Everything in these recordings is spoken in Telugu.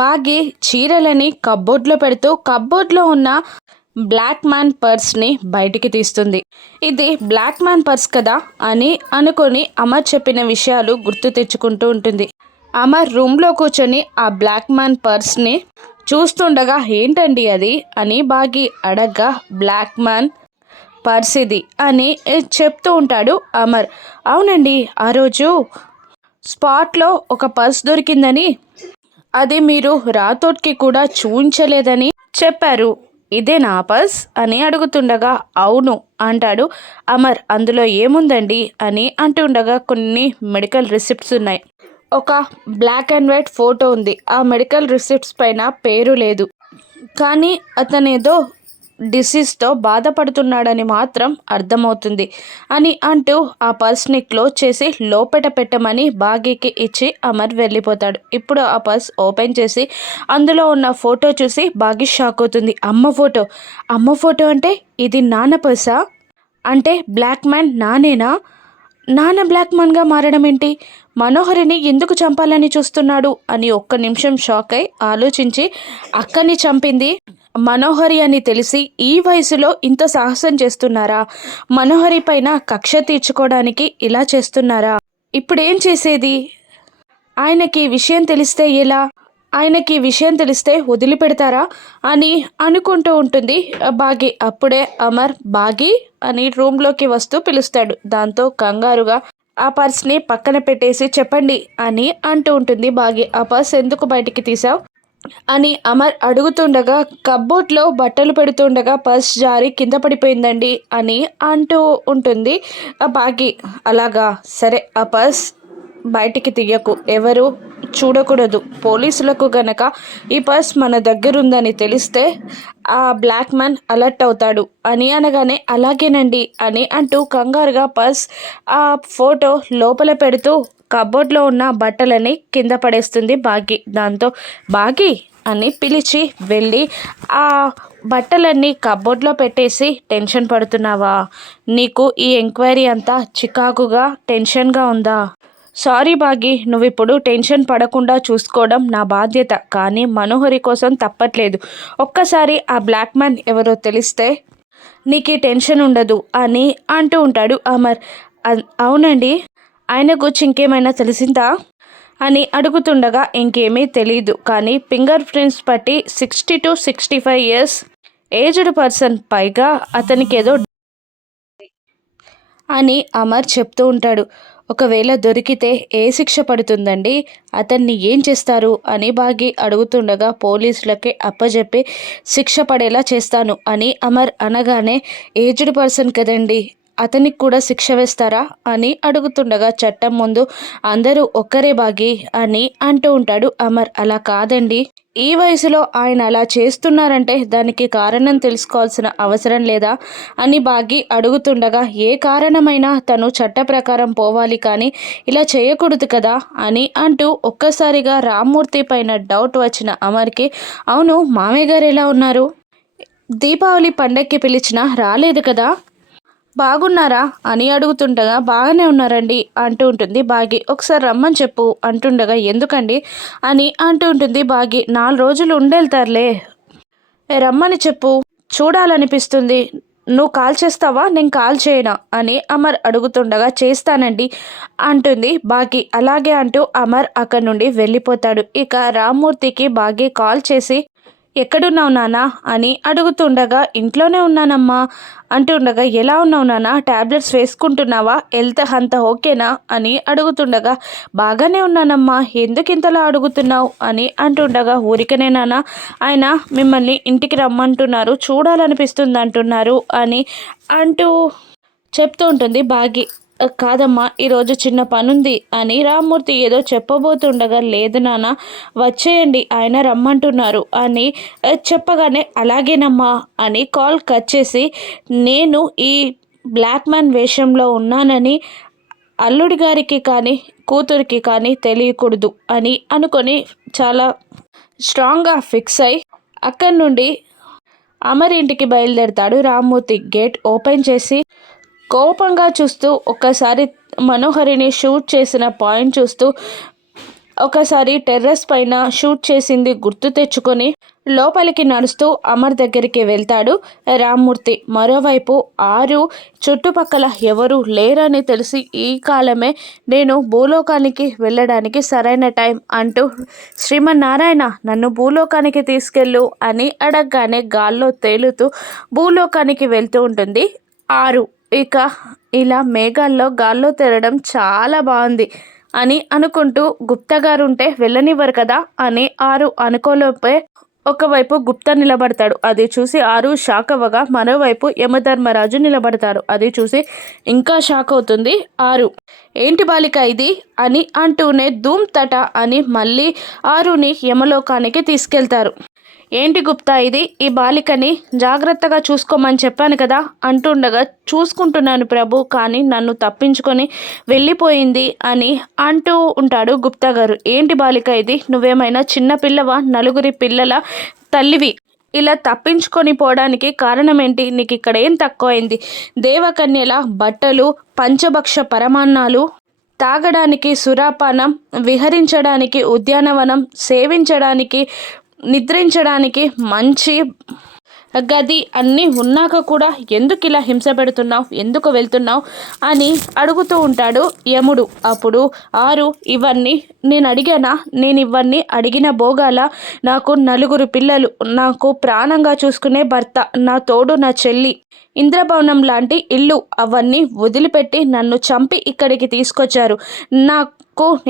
బాగి చీరలని కబ్బోర్డ్లో పెడుతూ కబ్బోర్డ్లో ఉన్న బ్లాక్ మ్యాన్ పర్స్ని బయటికి తీస్తుంది. ఇది బ్లాక్ మ్యాన్ పర్స్ కదా అని అనుకొని అమర్ చెప్పిన విషయాలు గుర్తు తెచ్చుకుంటూ ఉంటుంది. అమర్ రూమ్లో కూర్చొని ఆ బ్లాక్ మ్యాన్ పర్స్ని చూస్తుండగా ఏంటండి అది అని బాగి అడగ్గా బ్లాక్ మ్యాన్ పర్స్ ఇది అని చెప్తూ ఉంటాడు అమర్. అవునండి, ఆ రోజు స్పాట్లో ఒక పర్స్ దొరికిందని, అది మీరు రాథోడ్కి కూడా చూపించలేదని చెప్పారు. ఇదే నా పర్స్ అని అడుగుతుండగా అవును అంటాడు అమర్. అందులో ఏముందండి అని అంటుండగా కొన్ని మెడికల్ రిసిప్ట్స్ ఉన్నాయి. ఒక బ్లాక్ అండ్ వైట్ ఫోటో ఉంది. ఆ మెడికల్ రిసిప్ట్స్ పైన పేరు లేదు, కానీ అతనేదో డిసీజ్తో బాధపడుతున్నాడని మాత్రం అర్థమవుతుంది అని అంటూ ఆ పర్స్ని క్లోజ్ చేసి లోపట పెట్టమని బాగీకి ఇచ్చి అమర్ వెళ్ళిపోతాడు. ఇప్పుడు ఆ పర్స్ ఓపెన్ చేసి అందులో ఉన్న ఫోటో చూసి బాగీ షాక్ అవుతుంది. అమ్మ ఫోటో అంటే ఇది నాన్న పర్సా? అంటే బ్లాక్ మ్యాన్ నానేనా? నాన్న బ్లాక్ మ్యాన్గా మారడం ఏంటి? మనోహరిని ఎందుకు చంపాలని చూస్తున్నాడు అని ఒక్క నిమిషం షాక్ అయి ఆలోచించి, అక్కని చంపింది మనోహరి అని తెలిసి ఈ వయసులో ఇంత సాహసం చేస్తున్నారా? మనోహరి పైన కక్ష తీర్చుకోవడానికి ఇలా చేస్తున్నారా? ఇప్పుడేం చేసేది? ఆయనకి విషయం తెలిస్తే ఎలా? ఆయనకి విషయం తెలిస్తే వదిలిపెడతారా అని అనుకుంటూ ఉంటుంది బాగి. అప్పుడే అమర్ బాగి అని రూమ్లోకి వస్తూ పిలుస్తాడు. దాంతో కంగారుగా ఆ పర్స్ని పక్కన పెట్టేసి చెప్పండి అని అంటూ ఉంటుంది బాగి. ఆ పర్స్ ఎందుకు బయటికి తీసావు అని అమర్ అడుగుతుండగా, కబ్బోర్డ్లో బట్టలు పెడుతుండగా పర్స్ జారి కింద పడిపోయిందండి అని అంటూ ఉంటుంది బాగి. అలాగా, సరే ఆ పర్స్ బయటికి తీయకు, ఎవరు చూడకూడదు. పోలీసులకు గనక ఈ పర్స్ మన దగ్గరుందని తెలిస్తే ఆ బ్లాక్ మ్యాన్ అలర్ట్ అవుతాడు అని అనగానే అలాగేనండి అని అంటూ కంగారుగా పర్స్ ఆ ఫోటో లోపల పెడుతూ కబోర్డ్లో ఉన్న బట్టలని కింద పడేస్తుంది బాగి. దాంతో బాగి అని పిలిచి వెళ్ళి ఆ బట్టలన్నీ కబోర్డ్లో పెట్టేసి, టెన్షన్ పడుతున్నావా? నీకు ఈ ఎంక్వైరీ అంతా చికాకుగా టెన్షన్గా ఉందా? సారీ బాగి, నువ్విప్పుడు టెన్షన్ పడకుండా చూసుకోవడం నా బాధ్యత, కానీ మనోహరి కోసం తప్పట్లేదు. ఒక్కసారి ఆ బ్లాక్ మ్యాన్ ఎవరో తెలిస్తే నీకు టెన్షన్ ఉండదు అని అంటూ ఉంటాడు అమర్. అవునండి, ఆయన గురించి ఇంకేమైనా తెలిసిందా అని అడుగుతుండగా, ఇంకేమీ తెలీదు, కానీ ఫింగర్ ప్రింట్స్ బట్టి 60 to 65 years ఏజ్డ్ పర్సన్, పైగా అతనికి ఏదో అని అమర్ చెప్తూ ఉంటాడు. ఒకవేళ దొరికితే ఏ శిక్ష పడుతుందండి? అతన్ని ఏం చేస్తారు అని బాగి అడుగుతుండగా, పోలీసులకి అప్పజెప్పి శిక్ష పడేలా చేస్తాను అని అమర్ అనగానే, ఏజ్డ్ పర్సన్ కదండి, అతనికి కూడా శిక్ష వేస్తారా అని అడుగుతుండగా, చట్టం ముందు అందరూ ఒక్కరే బాగి అని అంటూ ఉంటాడు అమర్. అలా కాదండి, ఈ వయసులో ఆయన అలా చేస్తున్నారంటే దానికి కారణం తెలుసుకోవాల్సిన అవసరం లేదా అని బాగి అడుగుతుండగా, ఏ కారణమైనా తను చట్ట ప్రకారం పోవాలి, కానీ ఇలా చేయకూడదు కదా అని అంటూ ఒక్కసారిగా రామ్మూర్తి పైన డౌట్ వచ్చిన అమర్కి, అవును మామయ్య గారు ఎలా ఉన్నారు? దీపావళి పండక్కి పిలిచినా రాలేదు కదా, బాగున్నారా అని అడుగుతుండగా, బాగానే ఉన్నారండి అంటూ ఉంటుంది బాగి. ఒకసారి రమ్మని చెప్పు అంటుండగా, ఎందుకండి అని అంటూ ఉంటుంది బాగి. 4 రోజులు ఉండేళ్తారులే, రమ్మని చెప్పు, చూడాలనిపిస్తుంది. నువ్వు కాల్ చేస్తావా, నేను కాల్ చేయనా అని అమర్ అడుగుతుండగా, చేస్తానండి అంటుంది బాగి. అలాగే అంటూ అమర్ అక్కడి నుండి వెళ్ళిపోతాడు. ఇక రామ్మూర్తికి బాగి కాల్ చేసి, ఎక్కడున్నావు నాన్న అని అడుగుతుండగా, ఇంట్లోనే ఉన్నానమ్మా అంటుండగా, ఎలా ఉన్నావు నాన్న, ట్యాబ్లెట్స్ వేసుకుంటున్నావా, హెల్త్ అంత ఓకేనా అని అడుగుతుండగా, బాగానే ఉన్నానమ్మా, ఎందుకు ఇంతలా అడుగుతున్నావు అని అంటుండగా, ఊరికనే నాన్న, ఆయన మిమ్మల్ని ఇంటికి రమ్మంటున్నారు, చూడాలనిపిస్తుంది అంటున్నారు అని అంటూ చెప్తూ ఉంటుంది బాగి. కాదమ్మా, ఈరోజు చిన్న పనుంది అని రామ్మూర్తి ఏదో చెప్పబోతుండగా, లేదు నాన్న వచ్చేయండి, ఆయన రమ్మంటున్నారు అని చెప్పగానే, అలాగేనమ్మా అని కాల్ కట్ చేసి, నేను ఈ బ్లాక్ మ్యాన్ వేషంలో ఉన్నానని అల్లుడి గారికి కానీ కూతురికి కానీ తెలియకూడదు అని అనుకొని చాలా స్ట్రాంగ్గా ఫిక్స్ అయి అక్కడి నుండి అమర్ ఇంటికి బయలుదేరతాడు రామ్మూర్తి. గేట్ ఓపెన్ చేసి కోపంగా చూస్తూ ఒక్కసారి మనోహరిని షూట్ చేసిన పాయింట్ చూస్తూ, ఒకసారి టెర్రస్ పైన షూట్ చేసింది గుర్తు తెచ్చుకొని లోపలికి నడుస్తూ అమర్ దగ్గరికి వెళ్తాడు రామ్మూర్తి. మరోవైపు ఆరు చుట్టుపక్కల ఎవరు లేరని తెలిసి ఈ కాలమే నేను భూలోకానికి వెళ్ళడానికి సరైన టైం అంటూ శ్రీమన్నారాయణ నన్ను భూలోకానికి తీసుకెళ్ళు అని అడగగానే గాల్లో తేలుతూ భూలోకానికి వెళ్తూ ఉంటుంది ఆరు. ఇక ఇలా మేఘాల్లో గాల్లో తేలడం చాలా బాగుంది అని అనుకుంటూ గుప్తా గారు ఉంటే వెళ్ళనివ్వరు కదా అని ఆరు అనుకోలేపే ఒకవైపు గుప్తా నిలబడతాడు. అది చూసి ఆరు షాక్ అవ్వగా మరోవైపు యమధర్మరాజు నిలబడతారు. అది చూసి ఇంకా షాక్ అవుతుంది ఆరు. ఏంటి బాలిక ఇది అని అంటూనే ధూమ్ తట అని మళ్ళీ ఆరుని యమలోకానికి తీసుకెళ్తారు. ఏంటి గుప్తా ఇది, ఈ బాలికని జాగ్రత్తగా చూసుకోమని చెప్పాను కదా అంటుండగా చూసుకుంటున్నాను ప్రభు, కానీ నన్ను తప్పించుకొని వెళ్ళిపోయింది అని అంటూ ఉంటాడు గుప్తా గారు. ఏంటి బాలిక ఇది, నువ్వేమైనా చిన్న పిల్లవా, నలుగురి పిల్లల తల్లివి, ఇలా తప్పించుకొని పోవడానికి కారణం ఏంటి, నీకు ఇక్కడ ఏం తక్కువైంది, దేవకన్యల బట్టలు, పంచభక్ష పరమాన్నాలు, తాగడానికి సురాపానం, విహరించడానికి ఉద్యానవనం, సేవించడానికి నిద్రించడానికి మంచి గది అన్నీ ఉన్నాక కూడా ఎందుకు ఇలా హింస పెడుతున్నావు, ఎందుకు వెళ్తున్నావు అని అడుగుతూ ఉంటాడు యముడు. అప్పుడు ఆరు ఇవన్నీ నేను అడిగానా, నేను ఇవన్నీ అడిగిన భోగాల, నాకు నలుగురు పిల్లలు, నాకు ప్రాణంగా చూసుకునే భర్త, నా తోడు నా చెల్లి, ఇంద్రభవనం లాంటి ఇల్లు, అవన్నీ వదిలిపెట్టి నన్ను చంపి ఇక్కడికి తీసుకొచ్చారు. నాకు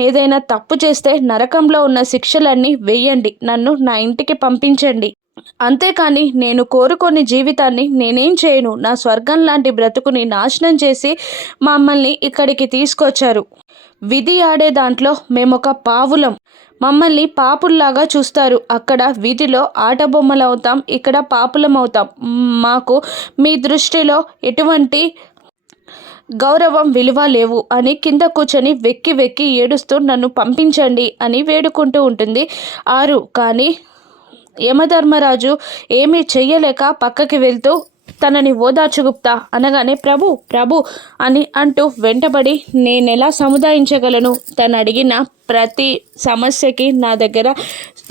ఏదైనా తప్పు చేస్తే నరకంలో ఉన్న శిక్షలన్నీ వెయ్యండి, నన్ను నా ఇంటికి పంపించండి, అంతేకాని నేను కోరుకొని జీవితాన్ని నేనేం చేయను, నా స్వర్గం లాంటి బ్రతుకుని నాశనం చేసి మమ్మల్ని ఇక్కడికి తీసుకొచ్చారు. విధి ఆడే దాంట్లో మేమొక పావులం, మమ్మల్ని పాపుల్లాగా చూస్తారు. అక్కడ వీధిలో ఆట బొమ్మలు అవుతాం, ఇక్కడ పాపులం అవుతాం. మాకు మీ దృష్టిలో ఎటువంటి గౌరవం విలువ లేవు అని కింద కూర్చొని వెక్కి వెక్కి ఏడుస్తూ నన్ను పంపించండి అని వేడుకుంటూ ఉంటుంది ఆరు. కానీ యమధర్మరాజు ఏమీ చెయ్యలేక పక్కకి వెళ్తూ తనని ఓదార్చు గుప్తా అనగానే ప్రభు ప్రభు అని అంటూ వెంటబడి నేనెలా సముదాయించగలను, తను అడిగిన ప్రతి సమస్యకి నా దగ్గర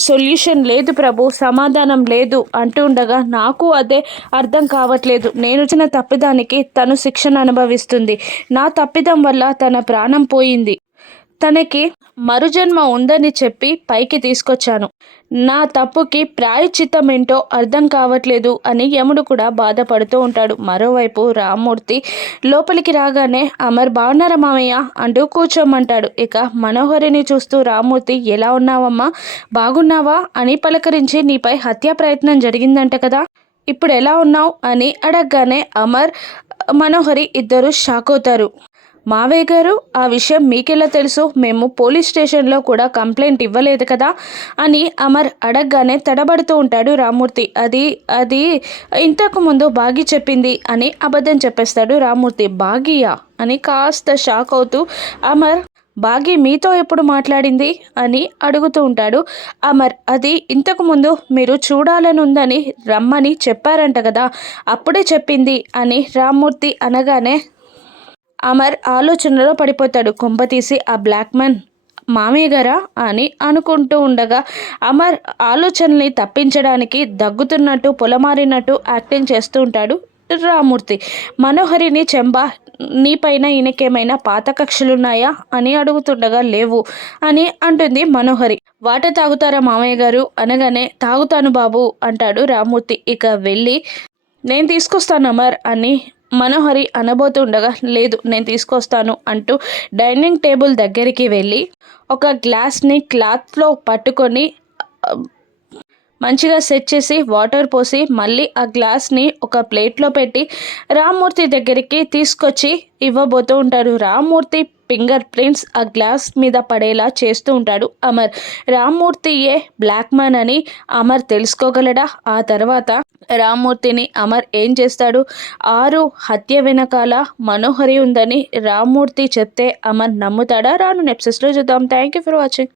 సొల్యూషన్ లేదు ప్రభు, సమాధానం లేదు అంటూ ఉండగా నాకు అదే అర్థం కావట్లేదు. నేను చిన్న తప్పిదానికి తను శిక్షణ అనుభవిస్తుంది, నా తప్పిదం వల్ల తన ప్రాణం పోయింది, తనకి మరుజన్మ ఉందని చెప్పి పైకి తీసుకొచ్చాను, నా తప్పుకి ప్రాయశ్చిత్తం ఏంటో అర్థం కావట్లేదు అని యముడు కూడా బాధపడుతూ ఉంటాడు. మరోవైపు రామ్మూర్తి లోపలికి రాగానే అమర్ బాగున్నారా మామయ్య అంటూ కూర్చోమంటాడు. ఇక మనోహరిని చూస్తూ రామ్మూర్తి ఎలా ఉన్నావమ్మా, బాగున్నావా అని పలకరించి నీపై హత్యా ప్రయత్నం జరిగిందంట కదా, ఇప్పుడు ఎలా ఉన్నావు అని అడగగానే అమర్ మనోహరి ఇద్దరు షాక్ అవుతారు. మావయ్య గారు ఆ విషయం మీకెలా తెలుసు, మేము పోలీస్ స్టేషన్లో కూడా కంప్లైంట్ ఇవ్వలేదు కదా అని అమర్ అడగగానే తడబడుతూ ఉంటాడు రామ్మూర్తి. అది ఇంతకు ముందు బాగి చెప్పింది అని అబద్ధం చెప్పేస్తాడు రామ్మూర్తి. బాగియా అని కాస్త షాక్ అవుతూ అమర్ బాగి మీతో ఎప్పుడు మాట్లాడింది అని అడుగుతూ ఉంటాడు అమర్. అది ఇంతకుముందు మీరు చూడాలని ఉందని రమ్మని చెప్పారంట కదా, అప్పుడే చెప్పింది అని రామ్మూర్తి అనగానే అమర్ ఆలోచనలో పడిపోతాడు. కొంపతీసి ఆ బ్లాక్ మ్యాన్ మామయ్య గారా అని అనుకుంటూ ఉండగా అమర్ ఆలోచనల్ని తప్పించడానికి దగ్గుతున్నట్టు పొలమారినట్టు యాక్టింగ్ చేస్తూ ఉంటాడు రామ్మూర్తి. మనోహరిని చెంబా నీపైన ఈయనకేమైనా పాత కక్షలున్నాయా అని అడుగుతుండగా లేవు అని అంటుంది మనోహరి. వాటర్ తాగుతారా మామయ్య గారు అనగానే తాగుతాను బాబు అంటాడు రామ్మూర్తి. ఇక వెళ్ళి నేను తీసుకొస్తాను అమర్ అని మనోహరి అనబోతుండగా లేదు నేను తీసుకొస్తాను అంటూ డైనింగ్ టేబుల్ దగ్గరికి వెళ్ళి ఒక గ్లాస్ని క్లాత్లో పట్టుకొని మంచిగా సెట్ చేసి వాటర్ పోసి మళ్ళీ ఆ గ్లాస్ని ఒక ప్లేట్లో పెట్టి రామ్మూర్తి దగ్గరికి తీసుకొచ్చి ఇవ్వబోతూ ఉంటాడు. రామ్మూర్తి ఫింగర్ ప్రింట్స్ ఆ గ్లాస్ మీద పడేలా చేస్తూ ఉంటాడు అమర్. రామ్మూర్తియే బ్లాక్ మ్యాన్ అని అమర్ తెలుసుకోగలడా? ఆ తర్వాత రామ్మూర్తిని అమర్ ఏం చేస్తాడు? ఆరు హత్య వెనకాల మనోహరి ఉందని రామ్మూర్తి చెప్తే అమర్ నమ్ముతాడా? రాను ఎపిసోడ్స్లో చూద్దాం. Thank you for watching.